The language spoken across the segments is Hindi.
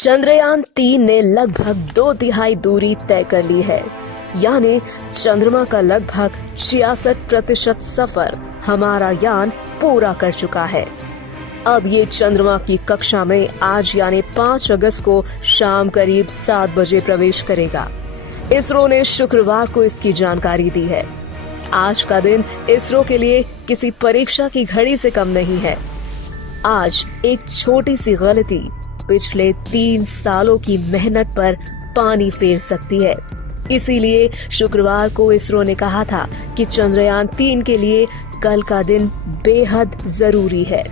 चंद्रयान-3 ने लगभग 2/3 दूरी तय कर ली है, यानी चंद्रमा का लगभग 66% सफर हमारा यान पूरा कर चुका है। अब ये चंद्रमा की कक्षा में आज यानी 5 अगस्त को शाम करीब 7 बजे प्रवेश करेगा। इसरो ने शुक्रवार को इसकी जानकारी दी है। आज का दिन इसरो के लिए किसी परीक्षा की घड़ी से कम नहीं है। आज एक छोटी सी गलती पिछले 3 सालों की मेहनत पर पानी फेर सकती है। इसीलिए शुक्रवार को इसरो ने कहा था कि चंद्रयान-3 के लिए कल का दिन बेहद जरूरी है।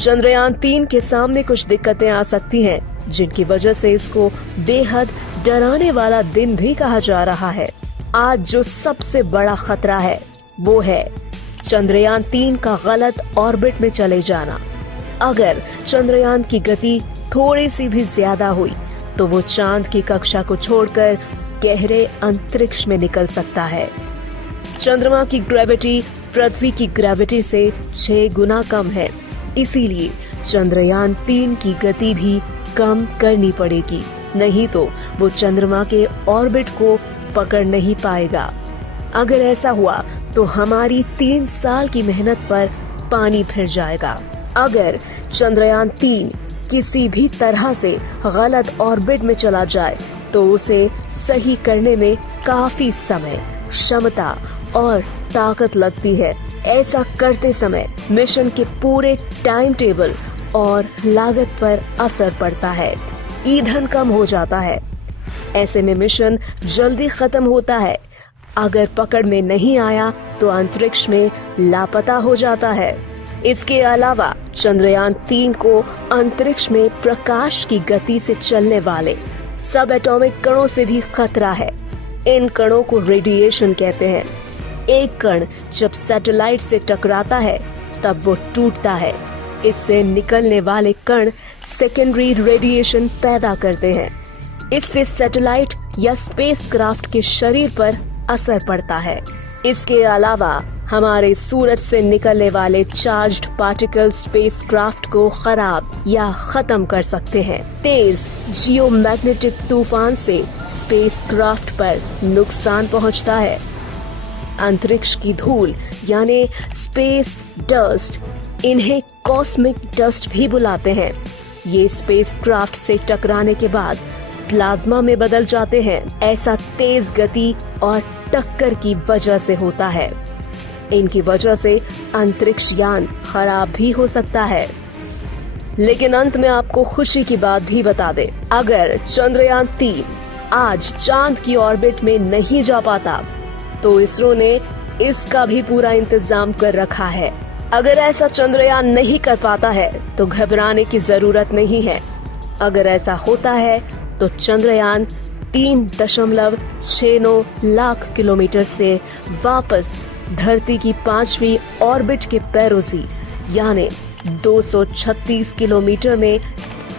चंद्रयान-3 के सामने कुछ दिक्कतें आ सकती हैं, जिनकी वजह से इसको बेहद डराने वाला दिन भी कहा जा रहा है। आज जो सबसे बड़ा खतरा है वो है चंद्रयान-3 का गलत ऑर्बिट में चले जाना। अगर चंद्रयान की गति थोड़ी सी भी ज्यादा हुई तो वो चांद की कक्षा को छोड़कर गहरे अंतरिक्ष में निकल सकता है। चंद्रमा की ग्रेविटी पृथ्वी की ग्रेविटी से 6 गुना कम है, इसीलिए चंद्रयान-3 की गति भी कम करनी पड़ेगी, नहीं तो वो चंद्रमा के ऑर्बिट को पकड़ नहीं पाएगा। अगर ऐसा हुआ तो हमारी 3 साल की मेहनत पर पानी फिर जाएगा। अगर चंद्रयान-3 किसी भी तरह से गलत ऑर्बिट में चला जाए तो उसे सही करने में काफी समय, क्षमता और ताकत लगती है। ऐसा करते समय मिशन के पूरे टाइम टेबल और लागत पर असर पड़ता है। ईंधन कम हो जाता है। ऐसे में मिशन जल्दी खत्म होता है। अगर पकड़ में नहीं आया तो अंतरिक्ष में लापता हो जाता है। इसके अलावा चंद्रयान-3 को अंतरिक्ष में प्रकाश की गति से चलने वाले सब एटॉमिक कणों से भी खतरा है। इन कणों को रेडिएशन कहते हैं। एक कण जब सैटेलाइट से टकराता है तब वो टूटता है। इससे निकलने वाले कण सेकेंडरी रेडिएशन पैदा करते हैं। इससे सैटेलाइट या स्पेसक्राफ्ट के शरीर पर असर पड़ता है। इसके अलावा हमारे सूरज से निकलने वाले चार्ज्ड पार्टिकल स्पेसक्राफ्ट को खराब या खत्म कर सकते हैं। तेज जियोमैग्नेटिक तूफान से स्पेसक्राफ्ट पर नुकसान पहुंचता है। अंतरिक्ष की धूल यानी स्पेस डस्ट, इन्हें कॉस्मिक डस्ट भी बुलाते हैं। ये स्पेसक्राफ्ट से टकराने के बाद प्लाज्मा में बदल जाते हैं। ऐसा तेज गति और टक्कर की वजह से होता है। इनकी वजह से अंतरिक्ष यान खराब भी हो सकता है। लेकिन अंत में आपको खुशी की बात भी बता दे, अगर चंद्रयान-3 आज चांद की ऑर्बिट में नहीं जा पाता तो इसरो ने इसका भी पूरा इंतजाम कर रखा है। अगर ऐसा चंद्रयान नहीं कर पाता है तो घबराने की जरूरत नहीं है। अगर ऐसा होता है तो चंद्रयान 3.69 लाख किलोमीटर से वापस धरती की 5वीं ऑर्बिट के पैरोसी यानी 236 किलोमीटर में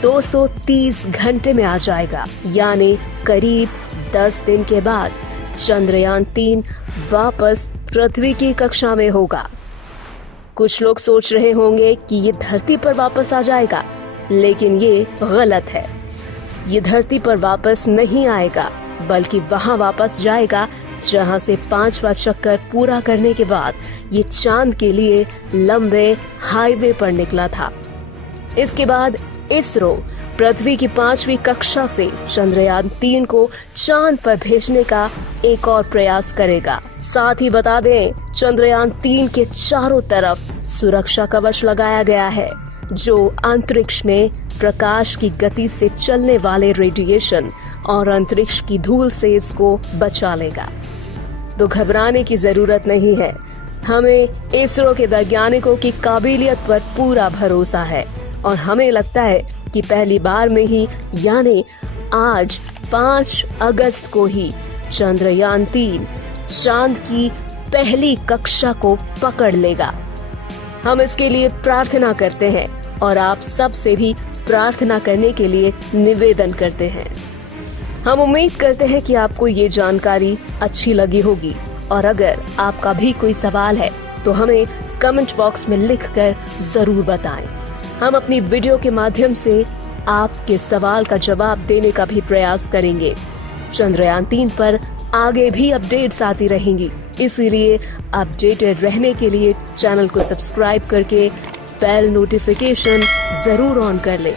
230 घंटे में आ जाएगा। यानी करीब 10 दिन के बाद चंद्रयान-3 वापस पृथ्वी की कक्षा में होगा। कुछ लोग सोच रहे होंगे कि ये धरती पर वापस आ जाएगा, लेकिन ये गलत है। ये धरती पर वापस नहीं आएगा, बल्कि वहां वापस जाएगा जहां से 5वां चक्कर पूरा करने के बाद ये चांद के लिए लंबे हाईवे पर निकला था। इसके बाद इसरो पृथ्वी की 5वीं कक्षा से चंद्रयान-3 को चांद पर भेजने का एक और प्रयास करेगा। साथ ही बता दें, चंद्रयान-3 के चारों तरफ सुरक्षा कवच लगाया गया है, जो अंतरिक्ष में प्रकाश की गति से चलने वाले रेडिएशन और अंतरिक्ष की धूल से इसको बचा लेगा। तो घबराने की जरूरत नहीं है। हमें इसरो के वैज्ञानिकों की काबिलियत पर पूरा भरोसा है और हमें लगता है कि पहली बार में ही यानी आज 5 अगस्त को ही चंद्रयान-3 चांद की पहली कक्षा को पकड़ लेगा। हम इसके लिए प्रार्थना करते हैं और आप सब से भी प्रार्थना करने के लिए निवेदन करते हैं। हम उम्मीद करते हैं कि आपको ये जानकारी अच्छी लगी होगी और अगर आपका भी कोई सवाल है तो हमें कमेंट बॉक्स में लिखकर जरूर बताएं। हम अपनी वीडियो के माध्यम से आपके सवाल का जवाब देने का भी प्रयास करेंगे। चंद्रयान 3 पर आगे भी अपडेट्स आती रहेंगी, इसीलिए अपडेटेड रहने के लिए चैनल को सब्सक्राइब करके बेल नोटिफिकेशन जरूर ऑन कर लें।